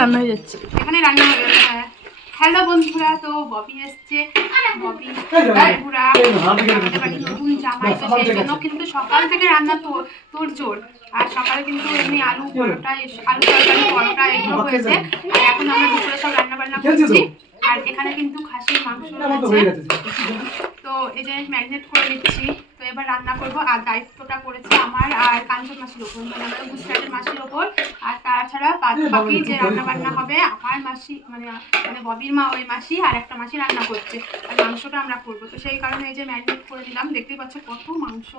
রান্না হয়ে যাচ্ছে। এখানে রান্না হয়ে যাচ্ছে হ্যাঁ। হ্যালো বন্ধুরা তো ববি এসছে। ববি বন্ধুরা নতুন জামাই তো সেই জন্য কিন্তু সকাল থেকে রান্না তো তোর জোর। আর সকালে কিন্তু এমনি আলু পরোটা আলু তরকারি পরোটা এগুলো হয়েছে। আর এখন আমরা দুপুরে সব রান্না বান্না করছি। আর এখানে কিন্তু খাসির মাংস রয়েছে। তো এই যে ম্যারিনেট করে নিচ্ছি। তো এবার রান্না করব আর দায়িত্বটা করেছে আমার আর কাঞ্চন মাসির ওপর মানে আমার গুজরাটের মাসির ওপর। আর তাছাড়া বাকি যে রান্না বান্না হবে আমার মাসি মানে মানে ববির মা ওই মাসি আর একটা মাসি রান্না করছে। আর মাংসটা আমরা করব। তো সেই কারণে এই যে ম্যারিনেট করে দিলাম। দেখতেই পাচ্ছ কত মাংস?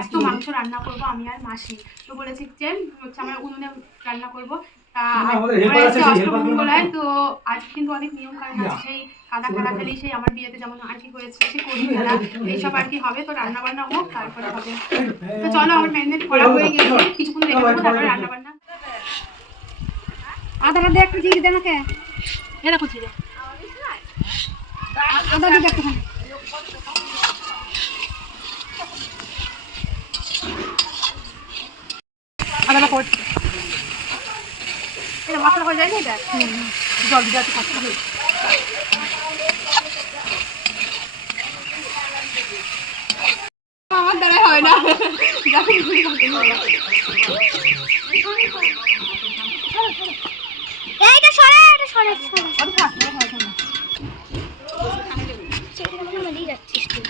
এত মাংস রান্না করব আমি আর মাসি। তো বলেছি যে হচ্ছে আমরা উনুনে রান্না করব। তা না, আমাদের helper ওরা আছে, এসে সেই helper অষ্টমঙ্গলায়গুলো তো আজ কিন্তু অনেক নিয়ম কানুন আছে সেই কাদা খেলা খেলি সেই আমার বিয়েতে যেমন আর কি করেছে সেই করি খেলা এইসব আর কি হবে তো রান্না বান্না হোক তারপরে হবে। তো চলো আমার ম্যারিনেট করা হয়ে গিয়েছে কিছুক্ষণ রেখে দেবো তারপরে রান্না বান্না আদাটা দিয়ে একটু জিরে আদা দিয়ে আদাটা এটা মশলা হয়ে যায় না এটা জল দিতে কষ্ট হবে আমার দ্বারা হয় না। এইটা সরে এটা সরে সরে। যাচ্ছিস তুই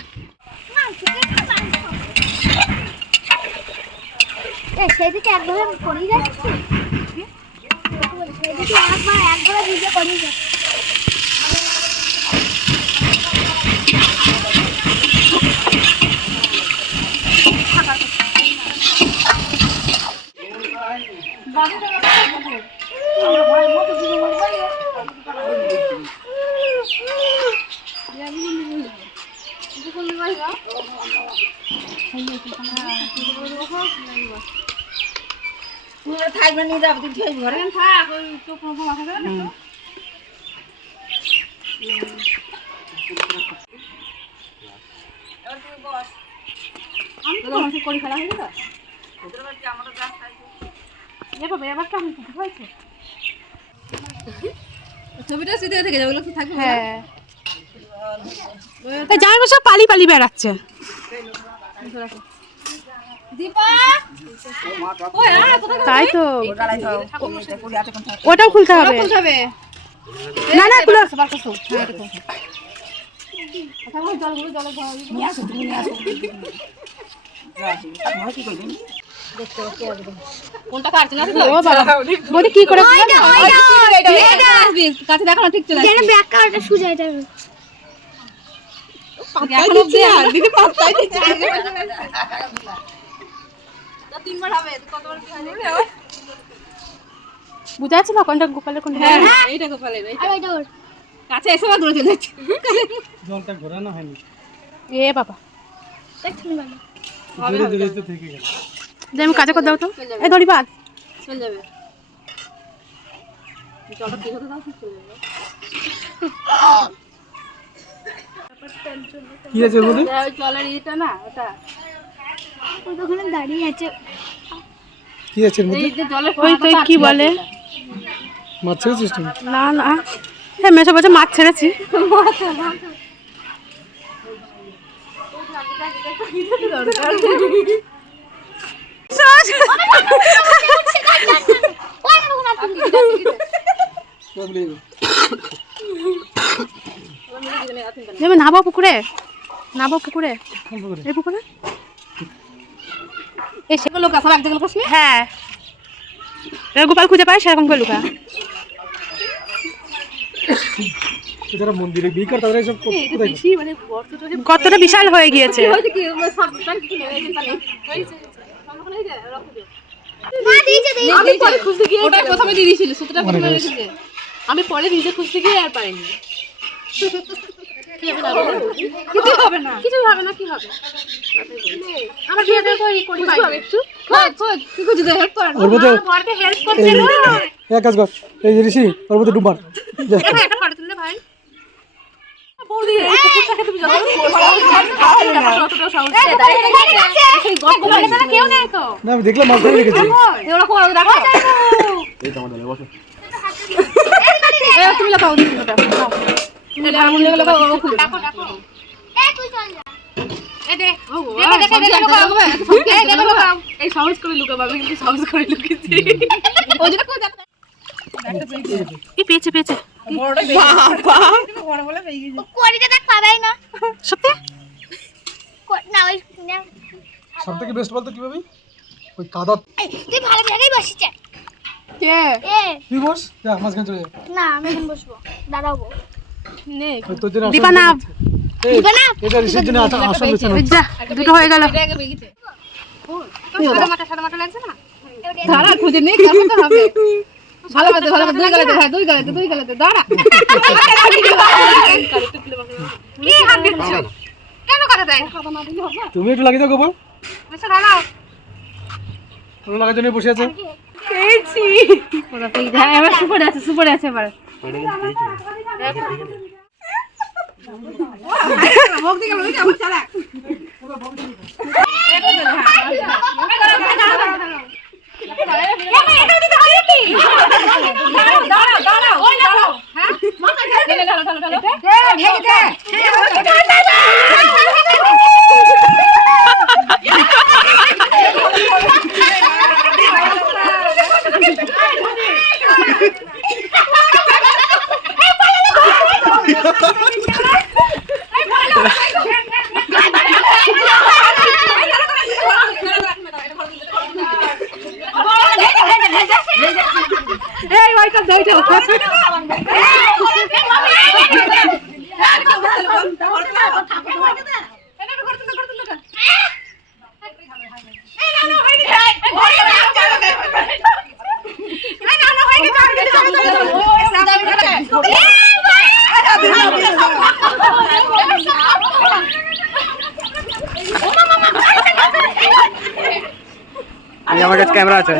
না সেদিকে একভাবে করেই যাচ্ছি। সেদিকে একবার একভাবে ভিডিও করেই যাচ্ছি থাকবে নিয়ে যাবে তুই খেয়ে ঘরে। থাক ওই তো কোনো মাথা না তো। আমি তো তোমাকে করি ফেলা হয়ে গেল এবার কেমন হয়েছে। ছবিটা স্মৃতি থেকে যাবে তো থাকবে হ্যাঁ। জামাই বসে পালি পালি বেড়াচ্ছে দীপা ওই আর কোথায় তাই তো। ওটাও খুলতে হবে। না না খুলো। কোনটা কাটছে না ও বাবা। বলি কি করে কাছে দেখো না ঠিক চলে যেন ব্যাক কালারটা সুজা এটা। এখন অব্দি দিদি পাত্তাই দিচ্ছে। তিনবার হবে কতবার কি হয় বুঝা যাচ্ছে না কোনটা গোপালের কোনটা হ্যাঁ এইটা গোপালের এই আর এটা ওর কাছে এসে আবার দূরে চলে যাচ্ছে। জলটা ঘোরানো হয়নি। এ বাবা। দেখছেন ধীরে ধীরে তো থেকে গেছে। যে আমি কাজে করে দাও তো। এই দড়ি বাদ চলে যাবে। জলটা ঠিক হতে দাও? চলে যাবে। কি আছে ওই জলের ইয়েটা না ওটা। ও ওখানে দাঁড়িয়ে আছে। কি আছে ওই তো কি বলে? মাছ ছেড়েছিস তুমি না না। হ্যাঁ মেশো বলছে মাছ ছেড়েছি। যাবে নাবো পুকুরে। নাবো পুকুরে? এই পুকুরে? সেগুলো লোক সব এক জায়গায় হ্যাঁ। গোপাল খুঁজে পায় সেরকম করে লুকা। যারা মন্দিরে বিয়ে করে তারা এসব মানে কতটা বিশাল হয়ে গিয়েছে। আমি পরে আমি নিজে খুঁজতে গিয়ে আর পারিনি কিছু হবে না। কিছু হবে না কি হবে? আমার বিয়েতে তো করি পাই একটু। খোঁজ খোঁজ তুই খুঁজে। দে হেল্প কর। ওর মধ্যে বরকে হেল্প করছে না এক কাজ কর। এই যে ঋষি ওর মধ্যে ডুবার যা। এ ভাই। একটা ভাই বৌদি এই কুকুরটাকে তুমি লেখা না? তো। না আমি দেখলাম মাছ ধরে রেখেছি। এরকম রাখো এই তুমি লাগাও তুমি লাগাও মূল্য লাগাও এই, করে লুকাবো আমি কিন্তু করে পেয়েছে পেয়েছে না সত্যি কো- না ওই না। সব থেকে বেস্ট বলতো কীভাবে? ওই কাদা তুই ভালো জায়গায় বসিস কে? তুই বস? যা মাঝখানে চলে যা। না আমি এখন বসবো। দাঁড়াবো নে তোর জন্য আসন না। দুটো হয়ে গেল। খুঁজে নেই হবে। ভালো মতো ভালো দুই গেলাতে হ্যাঁ দুই গেলাতে দুই গেলাতে দাঁড়া। কি হাত দিচ্ছ? কেন কথা দেয়? তুমি একটু লাগিয়ে দাও গোপাল। আচ্ছা দাঁড়াও। লাগার জন্য বসে আছে। পেয়েছি সুপারে আছে সুপারে আছে এবার। Ha ha ha! আমার কাছে ক্যামেরা আছে।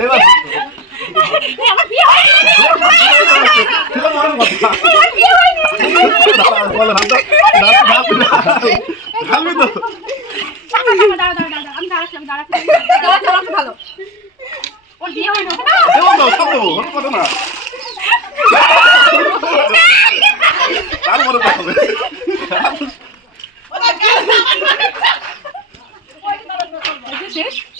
এবার বলো হাত দাও। হাত দাও। ঢালবি তো দেবো তো সব দেবো হতে পারে না তারপরে দেখাবে যা, কানে দিল। দেবে না মানে বলল তো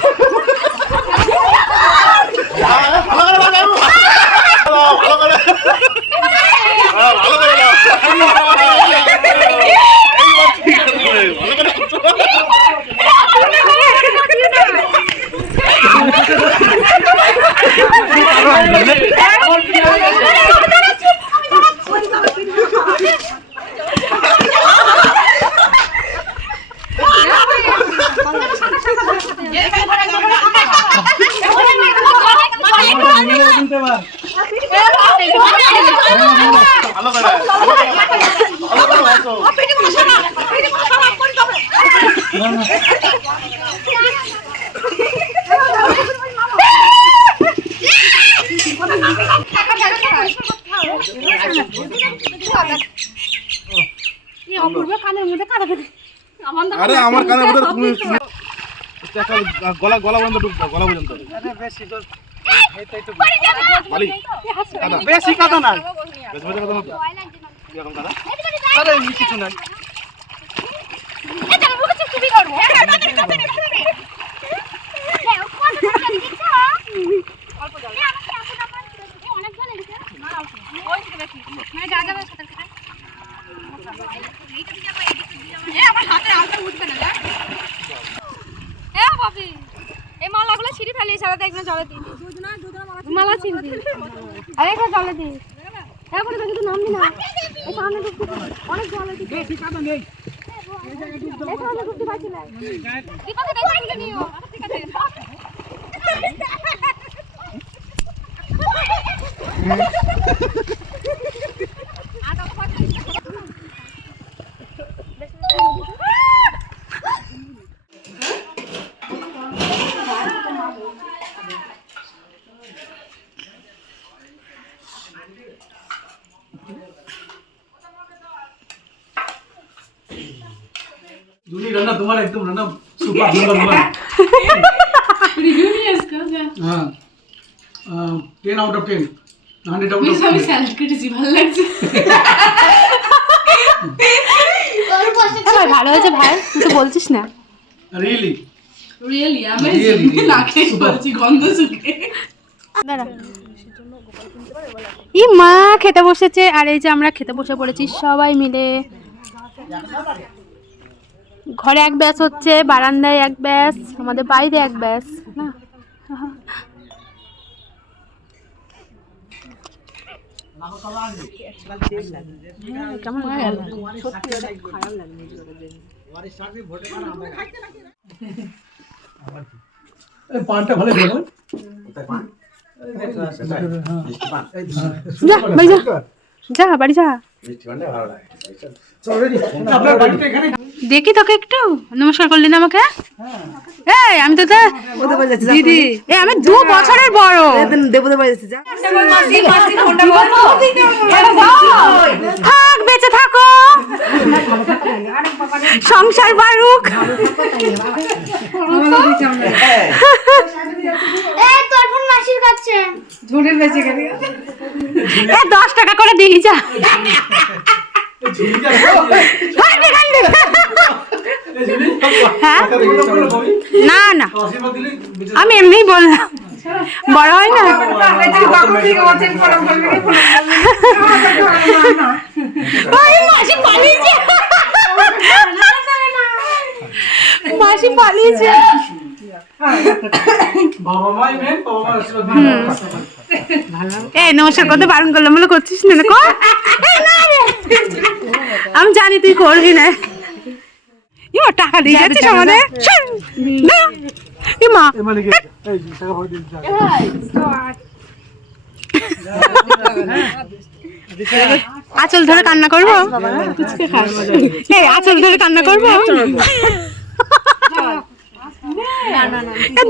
ভালো করে লাগাবো। ভালো করে হ্যাঁ, ভালো করে লাগাও। এইবার ঠিক আছে, ভালো করে কিন্তু এবার ভালো করে ভালো করে ভালো করে বসো। অপূর্ব কানের মধ্যে কাদা কেটে আমার না আরে আমার কানের ভিতরে তুমি গলা গলা বন্ধ ঢুকবে গলা পর্যন্ত বেশি কথা না কিছু নাই এ এই মালাগুলো ছিঁড়ে ফেলি সারা দেখবে জলে দিই মালা ছিঁড়বি আরে একবার জলে দিই এরপরে তো কিছু নামবি না। এই সামনে ঢুকতে অনেক জলে দিই বেশি কাদা নেই এই সামনে ঢুকতে পারছি না। দীপাকে দেখে নিও ঠিক আছে তোমার না। Super review ten out of ten hundred out of আমি স্যালাড ভালো লাগছে। ভালো হয়েছে ভাই তুই তো বলছিস না? রিয়েলি রিয়েলি আমি বলছি গন্ধ দাঁড়া। ই মা খেতে বসেছে। আর এই যে আমরা খেতে বসে পড়েছি সবাই মিলে। ঘরে এক ব্যাস হচ্ছে বারান্দায় এক ব্যাস আমাদের বাইরে এক ব্যাস না? হ্যাঁ, কেমন ভালো যা বাড়ি যা। যা বাড়ি যা। দেখি তোকে একটু। নমস্কার করলি না আমাকে? এই, আমি তো দিদি। এ আমি দু বছরের বড়। থাক, বেঁচে থাকো। সংসার বাড়ুক এই, তোর মাসির কাছে। এ দশ টাকা করে দিই যা। হ্যাঁ? না না। আমি এমনি বললাম। বড় হয় না? ওই মাসি পালিয়েছে এই নমস্কার করতে বারণ করলাম বলে করছিস না। আমি জানি তুই করবি না। ইমা টাকা দিয়ে যাচ্ছিস আমাদের? না। ইমা। মানে আঁচল ধরে কান্না করব? এই আঁচল ধরে কান্না করব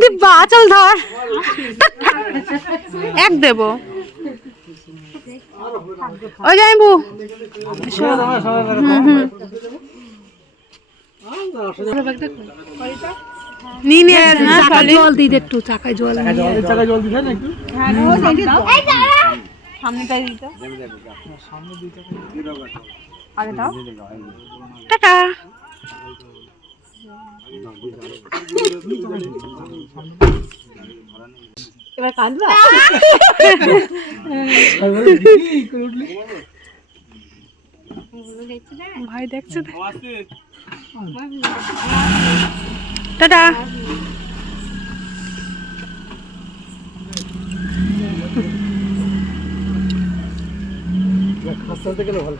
দিব্যা আঁচল ধর। এক দেব। ওই যাইবু নিয়ে জল দিই একটু চাকায় জল টাকা জল একটু দাঁড়া। টাটা। ভাই দেখছে টাটা। হাসতে গেলে ভালো।